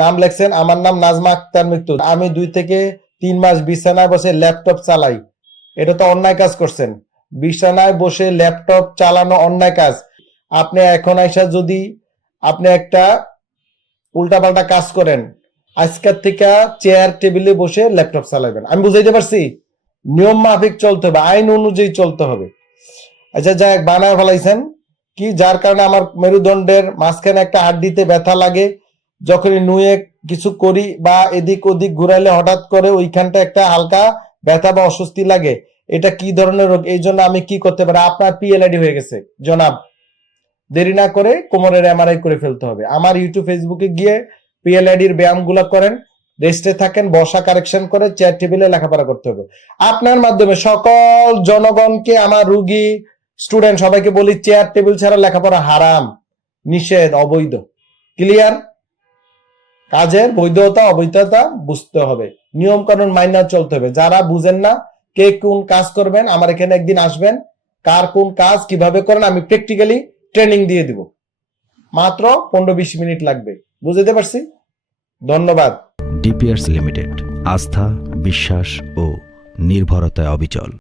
নাম লেখছেন, আমার নাম নাজমা আক্তার মৃত্যু। আমি দুই থেকে তিন মাস বিছানায় বসে ল্যাপটপ চালাই। এটা তো অন্যায় কাজ করছেন। বিছানায় বসে ল্যাপটপ চালানো অন্যায় কাজ। আপনি এখন আইসা যদি আপনি একটা উল্টাপাল্টা কাজ করেন, আজকের থেকে চেয়ার টেবিলে বসে ল্যাপটপ চালাবেন আমি বুঝাইতে পারছি? নিয়ম মাফিক চলতে হবে, আইন অনুযায়ী চলতে হবে। আচ্ছা যাই বানায় ফেলাইছেন। কি, যার কারণে আমার মেরুদণ্ডের মাঝখানে একটা হাড্ডিতে ব্যথা লাগে যখনই নুয়ে কিছু করি বা এদিক ওদিক ঘুরাইলে হঠাৎ করে ওইখানটা একটা হালকা ব্যথা বা অস্বস্তি লাগে। এটা কি ধরনের রোগ? এই জন্য আমি কি করতে পারি? আপনার পিএলআইডি হয়ে গেছে। জনাব, দেরি না করে কোমরের এমআরআই করে ফেলতে হবে। আমার ইউটিউব ফেসবুকে গিয়ে পিএলআইডির ব্যায়ামগুলো করেন রেস্টে থাকেন, বসা কারেকশন করে চেয়ার টেবিলে লেখাপড়া করতে হবে। আপনার মাধ্যমে সকল জনগণকে, আমার রুগী স্টুডেন্ট সবাইকে বলি চেয়ার টেবিল ছাড়া লেখাপড়া হারাম, নিষেধ, অবৈধ। ক্লিয়ার কাজের বৈধতা, অবৈধতা বুঝতে হবে। নিয়ম কানুন মাইনা চলতে হবে। যারা বুঝেন না কে কোন কাজ করবেন, আমার এখানে একদিন আসবেন, কার কোন কাজ কীভাবে করেন, আমি প্র্যাকটিক্যালি ট্রেনিং দিয়ে দিব। মাত্র পনেরো বিশ মিনিট লাগবে। বুঝতে পারছি? ধন্যবাদ। ডিপিয়ার্স লিমিটেড, আস্থা, বিশ্বাস ও নির্ভরতায় অবিচল।